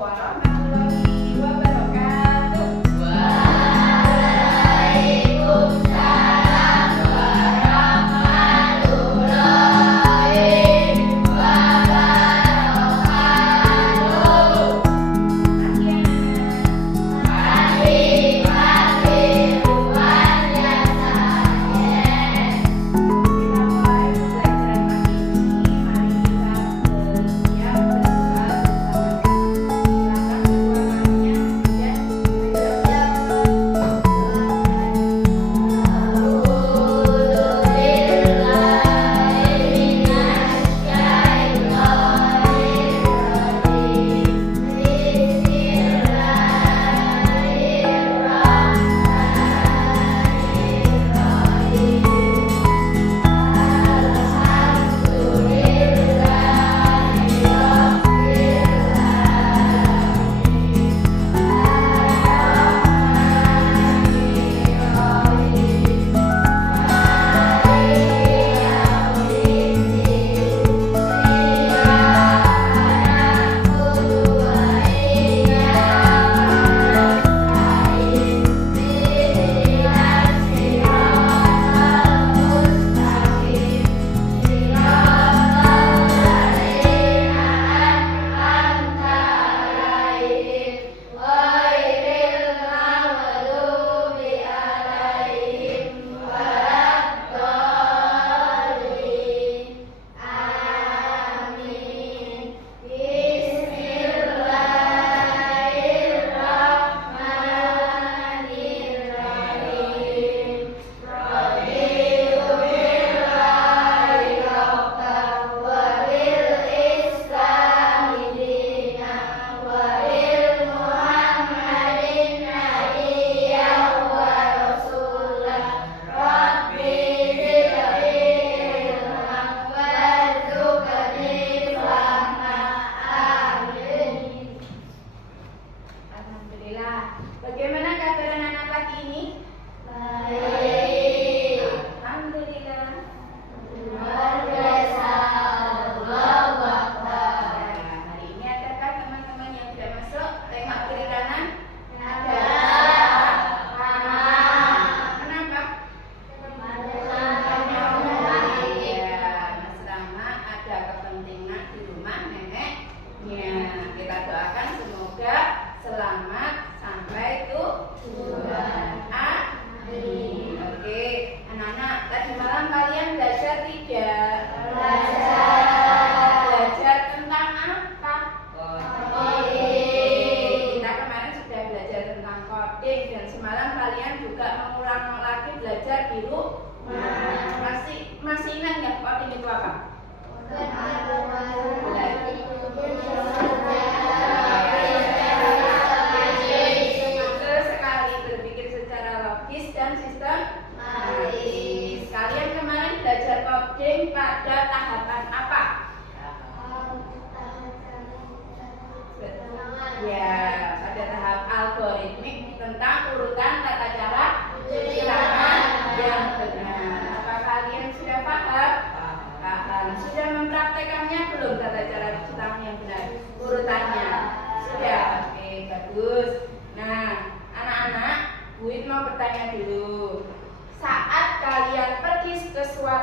warahmatullahi wabarakatuh. Waalaikumsalam warahmatullahi wabarakatuh. Mari rumahnya saya. Kita mulai pembelajaran pagi ini. Mari kita bersiap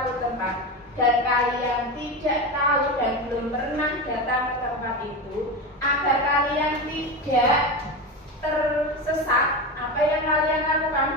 berdoa dan kalian tidak tahu dan belum pernah datang ke tempat itu, agar kalian tidak tersesat, apa yang kalian lakukan?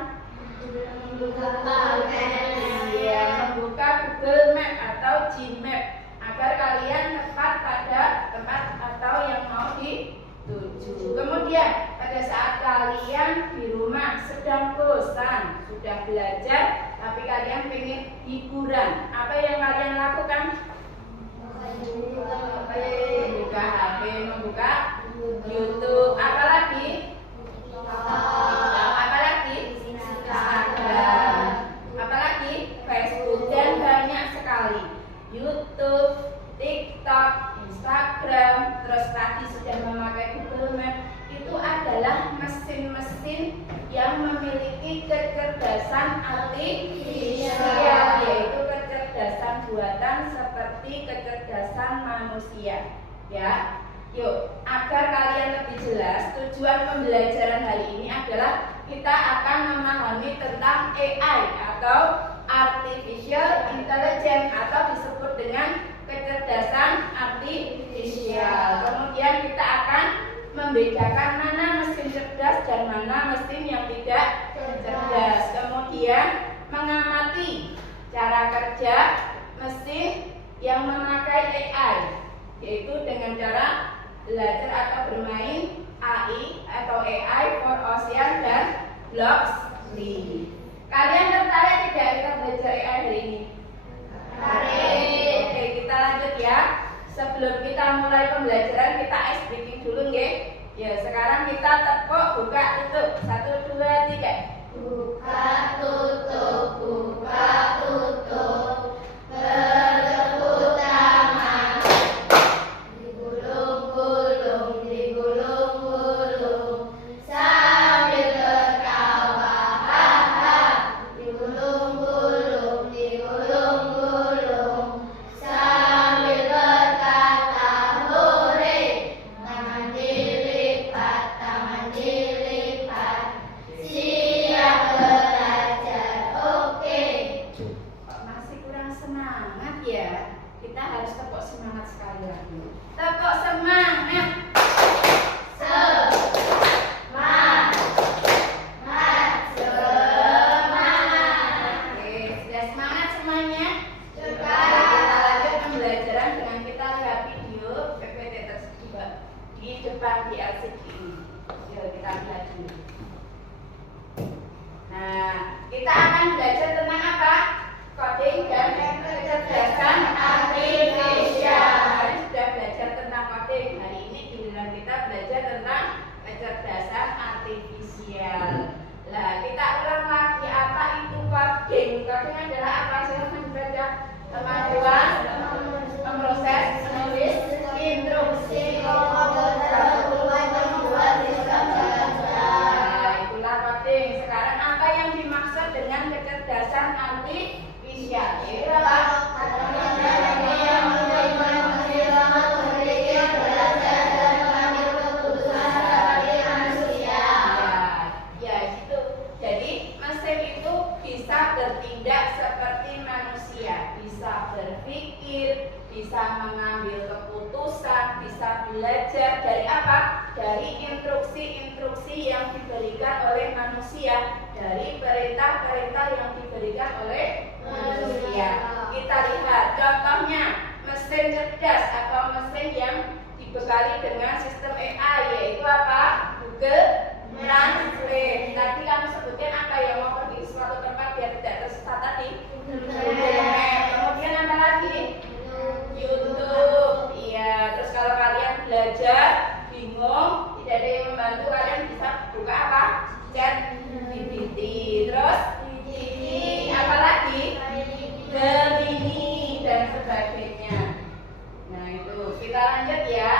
Membuka Google Map atau Gmap agar kalian tepat pada tempat atau yang mau dituju. Kemudian pada saat kalian di rumah sedang bosan, sudah belajar tapi kalian pengen hiburan, apa yang kalian lakukan? Membuka HP, membuka YouTube, apalagi? Instagram, apalagi Facebook, dan banyak sekali. YouTube, TikTok, Instagram, terus tadi sudah memakai Google Map. Itu adalah mesin-mesin yang memiliki kecerdasan artifisial, yaitu kecerdasan buatan seperti kecerdasan manusia. Ya, Yuk, agar kalian lebih jelas, tujuan pembelajaran hari ini adalah kita akan memahami tentang AI atau Artificial Intelligence atau disebut dengan kecerdasan artifisial. Kemudian kita akan membedakan mana mesin cerdas dan mana mesin yang tidak cerdas. Kemudian mengamati cara kerja mesin yang memakai AI, yaitu dengan cara belajar atau bermain AI atau AI for Ocean dan Blockly. Kalian tertarik tidak kita belajar AI hari ini? Tertarik. Oke, kita lanjut ya. Sebelum kita mulai pembelajaran, kita ice breaking dulu, nggih. Ya, sekarang kita tepuk, buka, tutup. 1, 2, 3. Buka tutup, buka tutup. Bertepuk tangan. Digulung-gulung, digulung-gulung. Sambil tertawa, haha. Digulung-gulung, digulung-gulung. Sambil berkata hore. Tangan dilipat, tangan dilipat. Siap belajar, oke. Kok masih kurang semangat ya? Kita harus tepuk semangat sekali lagi. Tepuk semangat. Semangat, semangat. Oke, sudah semangat semuanya? Sudah. Kita lanjut pembelajaran dengan kita lihat video PPT tersebut di depan di LCD ini. Yuk kita lihat dulu. Nah, kita akan belajar tentang apa? Coding dan kecerdasan artifisial. Kemarin sudah belajar tentang coding. Hari ini giliran kita belajar tentang kecerdasan artifisial. Lah, kita ulang lagi apa itu coding. Coding adalah apa? Silahkan dibaca. Kemampuan memproses, menulis instruksi. Nah, itulah coding. Sekarang apa yang dimaksud dengan kecerdasan artifisial? Yaitu apa? Ya, gitu. Jadi mesin itu bisa bertindak seperti manusia, bisa berpikir, bisa mengambil keputusan, bisa belajar dari apa? Dari instruksi-instruksi yang diberikan oleh manusia, dari perintah-perintah yang diberikan oleh manusia. Kita lihat contohnya mesin cerdas atau mesin yang dibekali dengan sistem AI, yaitu apa? Google Translate. Tadi kamu sebutkan apa yang mau pergi ke suatu tempat biar tidak tersesat tadi? Google Map. Kemudian apa lagi? YouTube. Iya. Terus kalau kalian belajar bingung, tidak ada yang membantu, kalian bisa buka apa? Chat GPT. Terus TV. Apa lagi? Gemini dan sebagainya. Nah itu kita lanjut ya.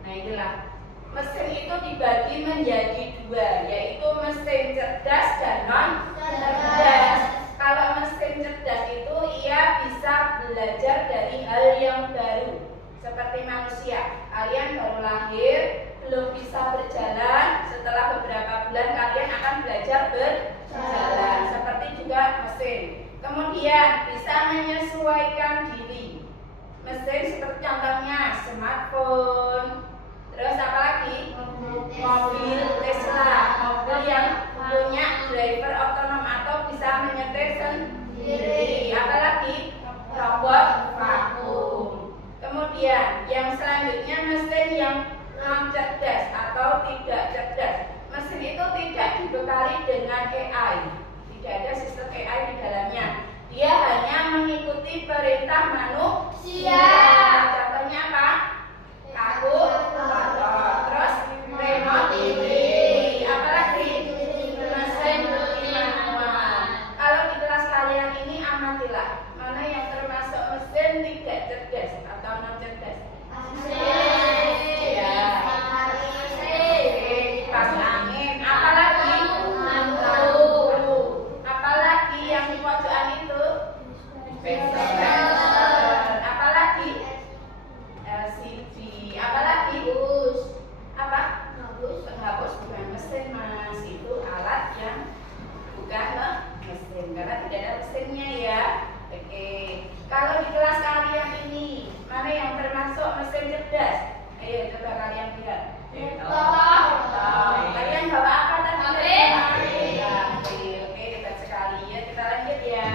Nah itulah mesin itu dibagi menjadi dua, yaitu mesin cerdas dan non cerdas. Kalau mesin cerdas itu ia bisa belajar dari hal yang baru, seperti manusia. Kalian baru lahir, belum bisa berjalan, setelah beberapa bulan kalian akan belajar berjalan, seperti juga mesin. Kemudian bisa menyesuaikan diri. Mesin seperti contohnya smartphone. Terus apa lagi? Mobil Tesla, mobil yang punya driver otonom atau bisa menyetir sendiri. Apalagi robot vakum. Kemudian yang selanjutnya mesin yang non cerdas atau tidak cerdas. Mesin itu tidak dibekali dengan AI. Tidak ada sistem AI di dalamnya. Dia hanya mengikuti perintah manusia. Contohnya apa? Kalkulator, terus remote TV, apalagi mesin cuci manual. Kalau di kelas kalian ini amatilah mana yang termasuk mesin tidak cerdas atau non cerdas. Kipas angin, apalagi lampu. bukan mesin karena tidak ada mesinnya ya. Oke, kalau di kelas kalian ini mana yang termasuk mesin cerdas? Ayo coba kalian lihat. Kalian bawa apa tadi? Oke, hebat sekali ya. Kita lanjut ya.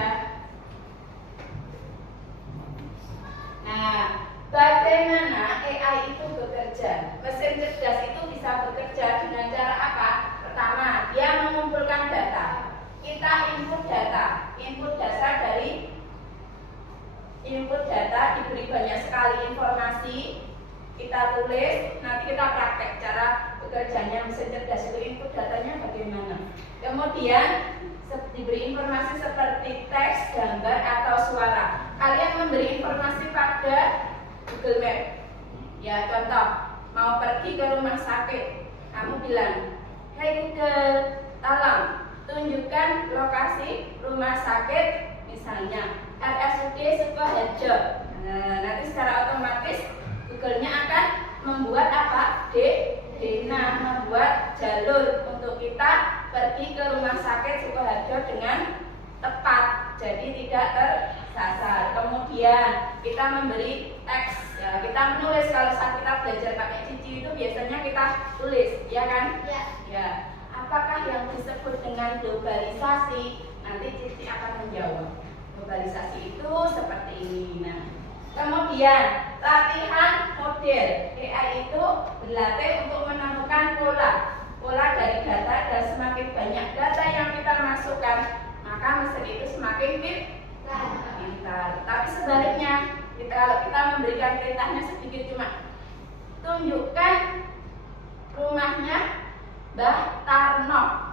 Nah, bagaimana AI itu bekerja? Mesin cerdas itu bisa bekerja dengan cara apa? Pertama, dia mengumpulkan data. Kita input data dari input data diberi banyak sekali informasi, kita tulis, nanti kita praktek cara bekerjanya mesin cerdas itu input datanya bagaimana. Kemudian diberi informasi seperti teks, gambar atau suara. Kalian memberi informasi pada Google Map. Ya contoh, mau pergi ke rumah sakit, kamu bilang, "Hey Google, tolong tunjukkan lokasi rumah sakit misalnya RSUD Sukoharjo." Nah, nanti secara otomatis Google-nya akan membuat apa? Membuat jalur untuk kita pergi ke rumah sakit Sukoharjo dengan tepat, jadi tidak tersasar. Kemudian kita memberi teks, ya, kita menulis. Kalau saat kita belajar pakai cici itu biasanya kita tulis, ya kan? Ya. Apakah yang disebut dengan globalisasi? Nanti Cici akan menjawab. Globalisasi itu seperti ini. Nah, kemudian latihan model. AI itu berlatih untuk menemukan pola dari data, dan semakin banyak data yang kita masukkan, maka mesin itu semakin pintar. Tapi sebaliknya, kalau kita memberikan perintahnya sedikit, cuma tunjukkan rumahnya Mbah Tarno,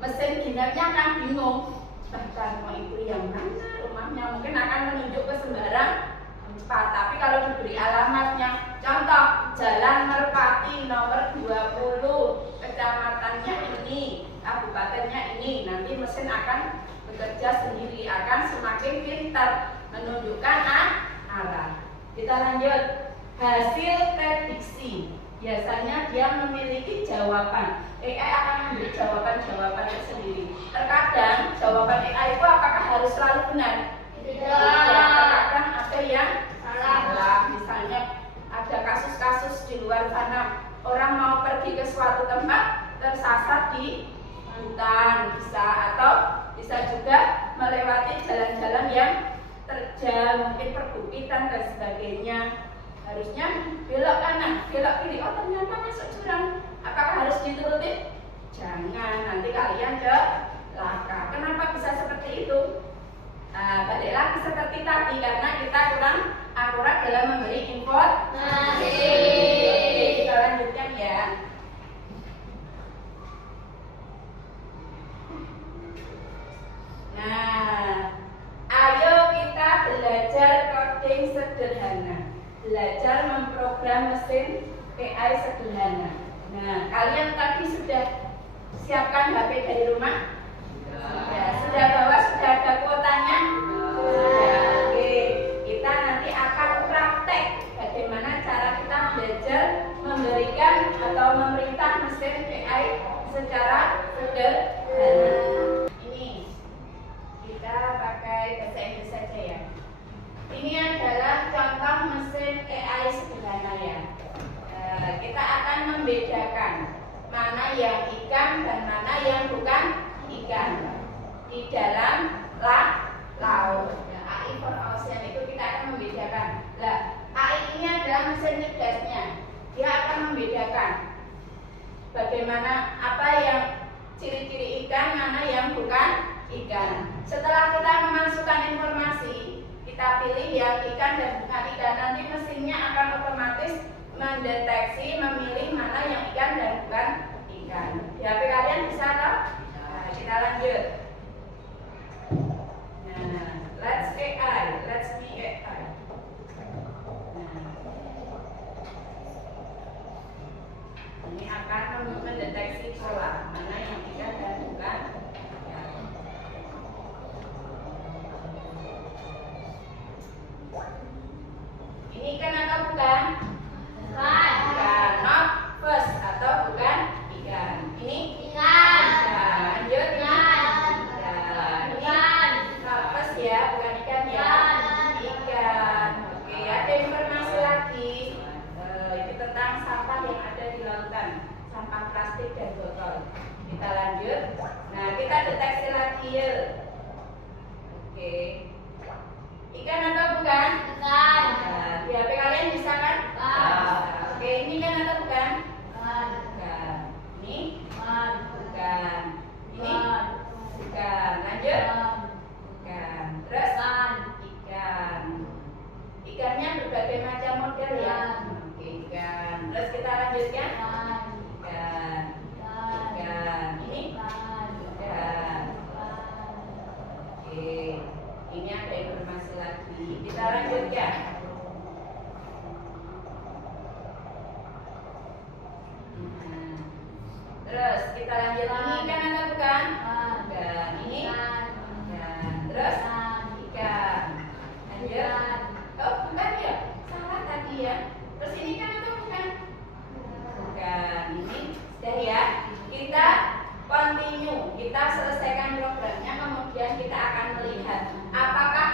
mesin ginapnya akan bingung. Mbah Tarno itu yang mana rumahnya? Mungkin akan menunjuk ke sembarang tempat. Tapi kalau diberi alamatnya, contoh Jalan Merpati nomor 20, kecamatannya ini, kabupatennya ini, nanti mesin akan bekerja sendiri, akan semakin pintar menunjukkan arah. Kita lanjut. Hasil prediksi. Biasanya dia memiliki jawaban. AI akan memberi jawaban-jawaban tersendiri. Terkadang jawaban AI itu apakah harus selalu benar? Tidak. Terkadang ada yang salah. Misalnya ada kasus-kasus di luar sana, orang mau pergi ke suatu tempat tersasar di hutan, bisa, atau bisa juga melewati jalan-jalan yang terjal, mungkin perbukitan dan sebagainya. Harusnya belok kanan, belok kiri, oh ternyata masuk jurang. Apakah harus dituruti? Jangan, nanti kalian celaka. Kenapa bisa seperti itu? Balik lagi seperti tadi, karena kita kurang akurat dalam memberi informasi. Oke, kita lanjutkan ya. Nah, ayo kita belajar coding sederhana. Belajar memprogram mesin AI sederhana. Nah, kalian tadi sudah siapkan HP dari rumah? Sudah bawa, sudah ada kuotanya? Sudah. Oke, kita nanti akan praktek bagaimana cara kita belajar memberikan atau memerintah mesin AI secara sederhana. Ini kita pakai bahasa Inggris saja ya. Ini adalah contoh mesin AI sederhana ya. Kita akan membedakan mana yang ikan dan mana yang bukan ikan di dalam laut. Ya, AI for Ocean itu kita akan membedakan. Nah, AI ini adalah mesin cerdasnya. Dia akan membedakan bagaimana apa yang ciri-ciri ikan, mana yang bukan ikan. Setelah kita memasukkan informasi, kita pilih yang ikan dan bukan ikan, nanti mesinnya akan otomatis mendeteksi, memilih mana yang ikan dan bukan ikan. Di HP kalian bisa toh? Nah, kita lanjut. Nah, let's me AI. Ini akan mendeteksi pola mana yang ikan dan bukan ikan. Ini ikan atau bukan? Bukan. Not first atau bukan ikan. Ini ikan. Lanjut. Adil. Oke. Ikan atau bukan? Ikan. Nah, di HP kalian bisa kan? Oke, ini ikan atau bukan? Bukan. Ini? Bukan. Ini? Bukan. Lanjut? Bukan. Terus? Ikan. Ikannya berbagai macam model ya. Oke, ikan. Terus kita lanjutkan? Ikan. Ikan. Ini? Ikan. Oke. Ini ada informasi lagi. Kita lanjutkan. Terus kita lanjut, ini ikan atau bukan? Bukan. Ini? Ikan. Terus? Ikan. Lanjut. Oh, bukan ya? Salah tadi ya. Terus ini ikan atau bukan? Bukan. Ini sudah ya. Kita continue. Kita selesaikan programnya, kemudian kita akan melihat apakah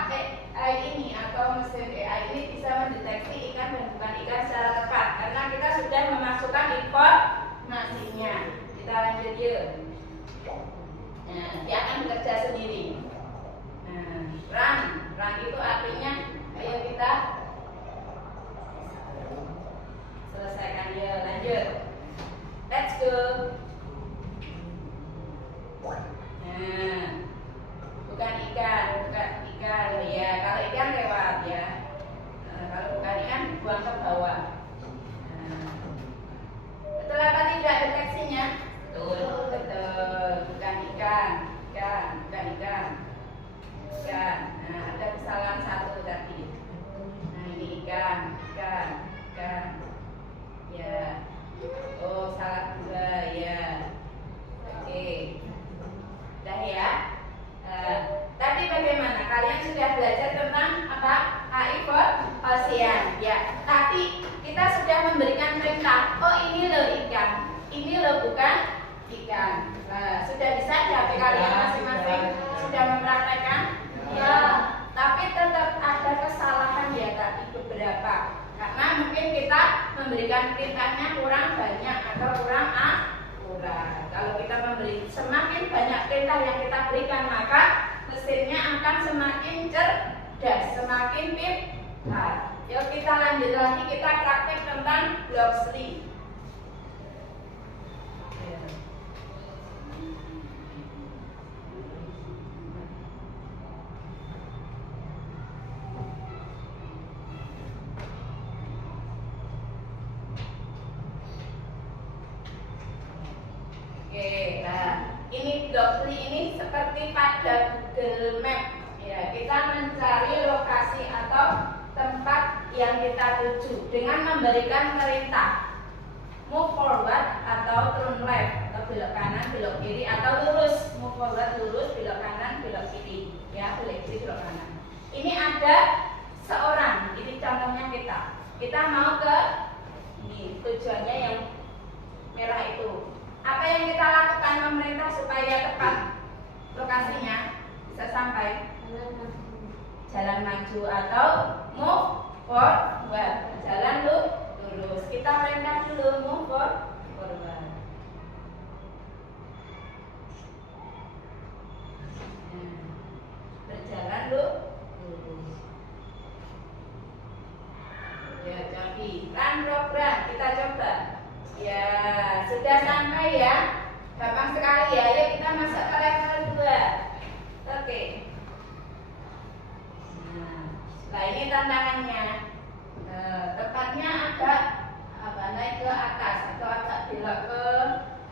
AI ini atau mesin AI ini bisa mendeteksi ikan dan bukan ikan secara tepat, karena kita sudah memasukkan informasinya. Kita lanjut yuk. Nah, dia akan bekerja sendiri. Nah, run itu artinya ayo kita selesaikan yuk. Lanjut. Let's go. Nah, bukan ikan ya. Kalau ikan lewat ya. Kalau bukan ikan buang ke bawah. Betul apa tidak deteksinya? Betul. Bukan ikan. Bukan ikan. Nah, ada kesalahan satu tadi. Nah, ini ikan. Ya. Oh, salah dua ya. Oke. Udah ya. Tadi bagaimana? Kalian sudah belajar tentang apa? AI for Ocean. Ya. Tapi kita sudah memberikan perintah. Oh, ini loh ikan. Ini loh bukan ikan. Nah, sudah bisa di HP kalian masing-masing sudah mempraktekkan? Ya. Tapi tetap ada kesalahan ya tadi beberapa. Karena mungkin kita memberikan perintahnya kurang banyak atau kurang akurat. Kalau kita memberi semakin banyak perintah yang kita berikan, maka mesinnya akan semakin cerdas, semakin pintar. Yuk kita lanjut lagi, kita praktek tentang Blockly. Oke, nah ini Blockly ini seperti pada Google Map ya, kita mencari lokasi atau tempat yang kita tuju dengan memberikan perintah move forward atau turn left, atau belok kanan, belok kiri, atau lurus. Move forward lurus, belok kanan, belok kiri ya, belok kiri, belok kanan. Ini ada seorang, ini contohnya kita mau ke ini tujuannya yang merah itu. Apa yang kita lakukan pemerintah supaya tepat lokasinya bisa sampai? Jalan maju atau move forward. Jalan lurus. Kita perintah dulu move forward. Berjalan lurus. Ya, jadi run program kita coba. Ya, sudah sampai ya. Gampang sekali ya. Yuk kita masuk ke level 2. Oke. Nah, ini tantangannya. Tepatnya agak naik ke atas atau agak belok ke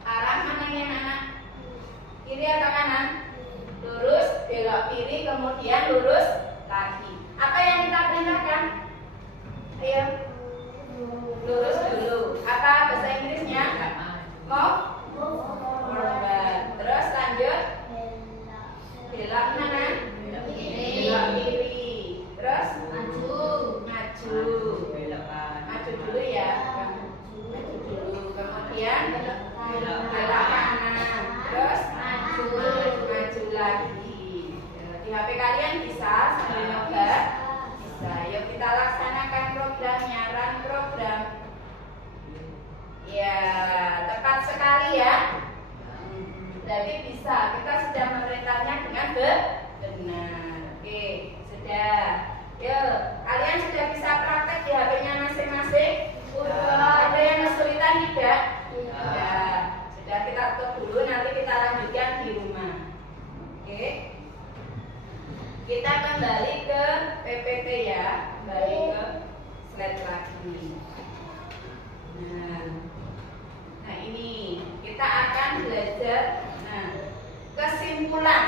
arah mana ya anak? Kiri atau kanan? Lurus, belok kiri, kemudian lurus lagi. Apa yang kita perintahkan? Ayo. Lurus dulu. Apa bahasa Inggrisnya? Mau? Forward. Terus lanjut. Belok mana? Belok kiri. Terus maju. Maju dulu ya. Maju dulu. Kemudian belok kanan. Terus maju lagi. Di HP kalian bisa sambil nyoba. Bisa. Yuk kita laksanakan programnya. Run program. Ya, tepat sekali. Jadi bisa, kita sudah memerintahnya dengan benar. Oke, sudah. Yuk, kalian sudah bisa praktek di HP-nya masing-masing? Ada yang kesulitan tidak? Tidak. Sudah, kita tutup dulu, nanti kita lanjutkan di rumah. Oke. Kita kembali ke PPT ya, kembali ke slide lagi. Nah ini kita akan belajar. Nah, kesimpulan.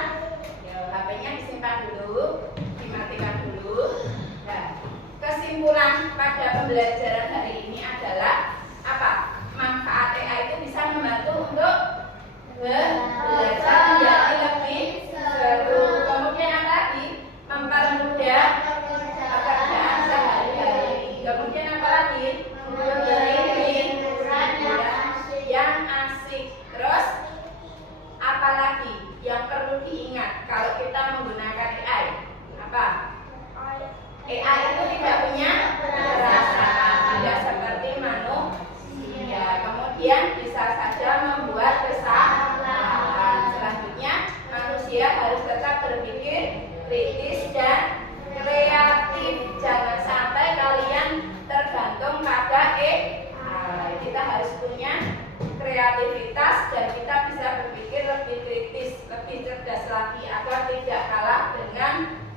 Ya, HP-nya disimpan dulu, dimatikan dulu. Nah, kesimpulan pada pembelajaran hari ini adalah apa? Manfaat AI itu bisa membantu untuk belajar menjadi lebih seru. Kemudian apa lagi? Mempermudah pekerjaan sehari-hari. Kemudian apa lagi? Memberi yang asik. Terus apa lagi yang perlu diingat kalau kita menggunakan AI? Apa? AI itu tidak punya perasaan, tidak seperti manusia. Kemudian bisa saja membuat kesalahan. Selanjutnya, manusia harus tetap berpikir kritis dan kreatif. Jangan sampai kalian tergantung pada AI. Kita harus punya kreativitas dan kita bisa berpikir lebih kritis, lebih cerdas lagi agar tidak kalah dengan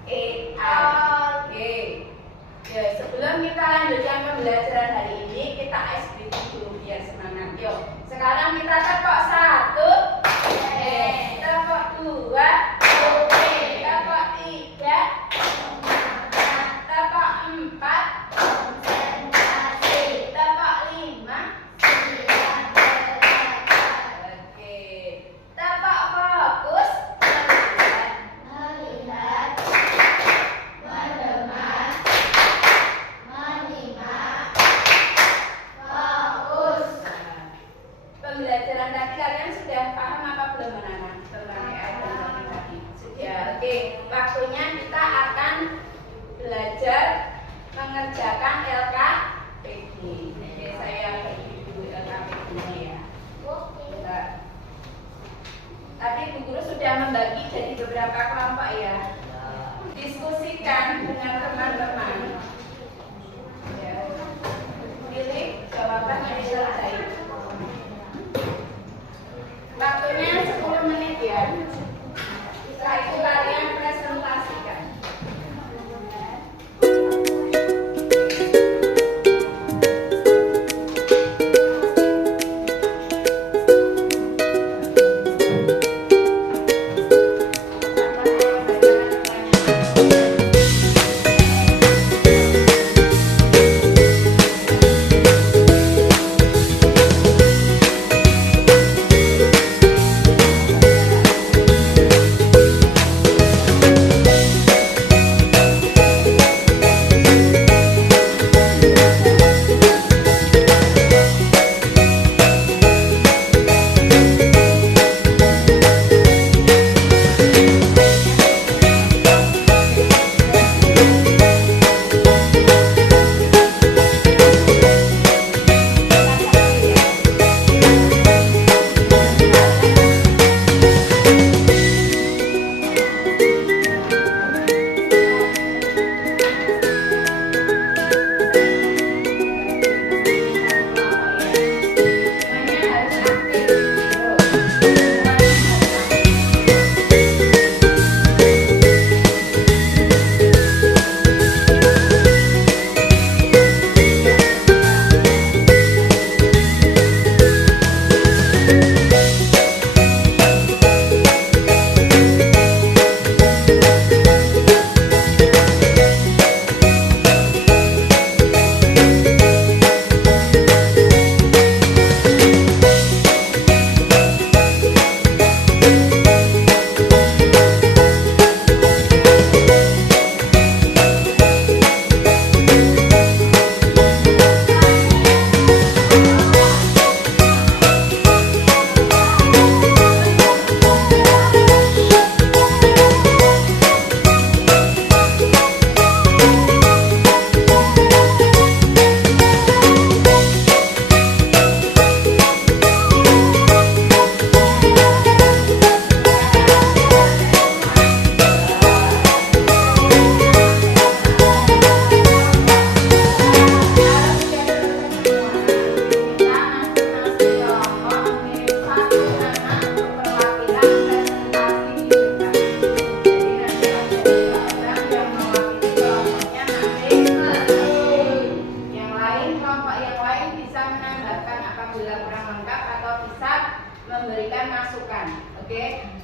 AI. Oke. Ya, sebelum kita lanjutkan pembelajaran hari ini, kita ice breathing dulu biar semangat. Yuk, sekarang kita tepuk 1, tepuk 2, tepuk 3, tepuk 4, tepuk 5. Oke, tepuk fokus, Melihat, mendengar, menyimak, fokus. Pembelajaran tadi kalian sudah paham apa belum anak-anak tentang AI dan tadi? Sudah. Oke, waktunya kita akan belajar mengerjakan LKPD. Oke, saya bagi dulu LKPD-nya ya. Bentar. Tadi Bu Guru sudah membagi jadi beberapa kelompok ya. Diskusikan dengan teman-teman. Ya. Pilih jawaban yang terbaik. Waktunya 10 menit ya. Setelah itu kalian presentasikan.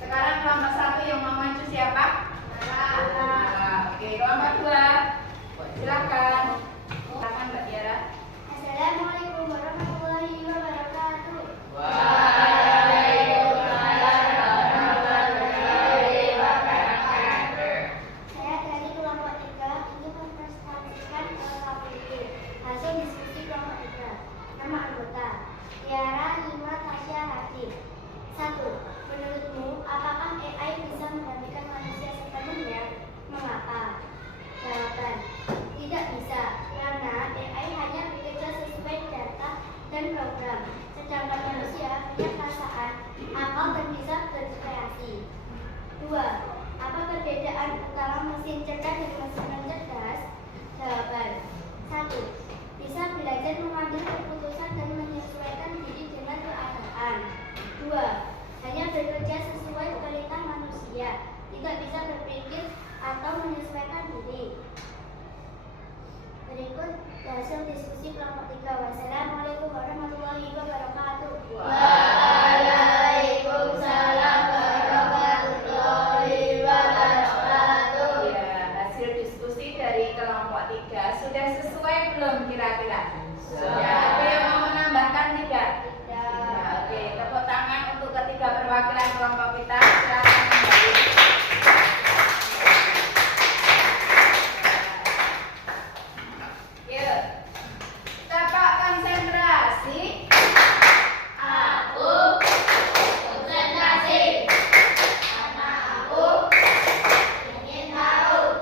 sekarang kelompok 1 yang mau maju siapa? Oke, kelompok 2. Silakan. Silakan Mbak Tiara. Assalamualaikum warahmatullahi wabarakatuh. Saya dari kelompok 3 ingin mempresentasikan KPD hasil diskusi kelompok 3. Nama anggota Tiara Lima Tasya Hadi. 1. Menurutmu, apakah AI bisa menggantikan manusia sepenuhnya? Mengapa? Jawaban: tidak bisa, karena AI hanya bekerja sesuai data dan program, sedangkan manusia punya perasaan, akal, dan bisa berkreasi. 2. Apa perbedaan utama mesin cerdas dan mesin non-cerdas? Jawaban: 1. Bisa belajar mengambil keputusan dan menyesuaikan diri dengan keadaan. 2. Hanya bekerja sesuai perintah manusia, tidak bisa berpikir atau menyesuaikan diri. Berikut hasil diskusi kelompok 3. Wassalamualaikum warahmatullahi wabarakatuh. Waalaikumsalam warahmatullahi wabarakatuh. Ya, hasil diskusi dari kelompok 3 sudah sesuai belum kira-kira? Sudah. Ada yang mau menambahkan tidak? Ya, oke, tepuk tangan untuk ketiga perwakilan kelompok kita. Silakan kembali. Yuk, Bapak konsentrasi. Aku konsentrasi karena aku ingin tahu.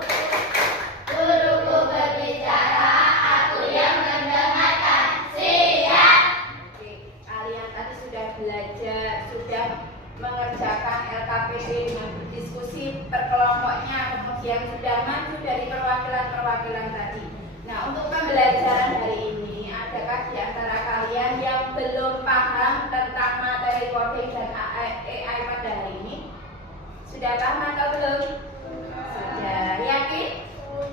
Guruku berbicara, aku yang mendengarkan. Siap. Oke, kalian tadi sudah belajar, sudah mengerjakan LKPD dengan berdiskusi per kelompoknya, kemudian sudah maju dari perwakilan-perwakilan tadi. Nah, untuk pembelajaran hari ini, adakah di antara kalian yang belum paham tentang materi coding dan AI pada hari ini? Sudah paham atau belum? Sudah. Yakin?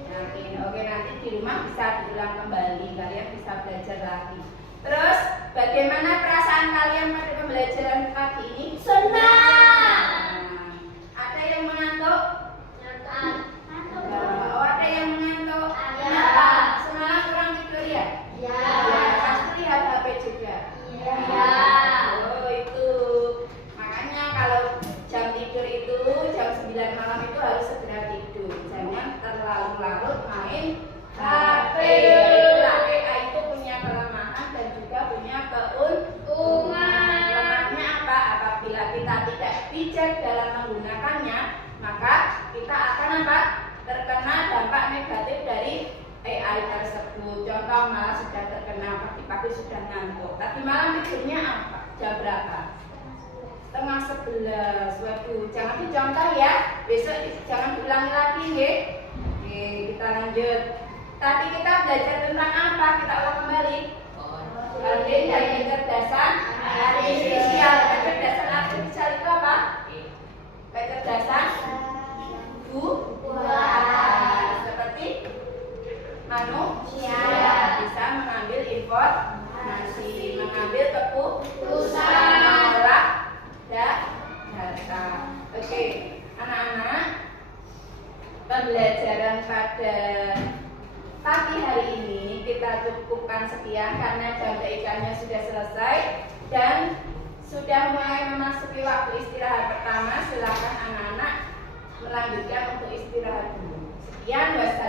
Yakin. Oke, nanti di rumah bisa diulang kembali, kalian bisa belajar lagi. Terus, bagaimana perasaan kalian pada pembelajaran pagi ini? Senang. Ada yang mengantuk? Oh, ada yang mengantuk? Ada. Semalam kurang tidur ya? Ya. Pasti lihat HP juga. Ya. Oh, itu. Makanya kalau jam tidur itu jam 9 malam itu harus segera tidur. Jangan terlalu larut main HP. Itulah AI itu punya kelemahan dan juga punya keuntungan. Lemahnya apa? Apabila kita tidak bijak dalam menggunakannya, maka kita akan apa? Terkena dampak negatif dari AI tersebut. Contoh, malah sudah terkena pagi-pagi sudah ngantuk. Tadi malam tidurnya apa? Jam berapa? 10:30. Waduh, jangan dicontoh ya. Besok jangan diulangi lagi, nggih. Oke, kita lanjut. Tadi kita belajar tentang apa? Kita ulang kembali. Coding dan kecerdasan artifisial. Kecerdasan artifisial itu apa? Kecerdasan seperti manusia bisa mengambil informasi, mengambil keputusan, mengolah data. Oke, anak-anak, pembelajaran pada pagi hari ini kita cukupkan sekian karena jam TIK-nya sudah selesai dan sudah mulai memasuki waktu istirahat pertama. Silakan anak-anak melanjutkan untuk istirahat dulu. Sekian, wassalamualaikum.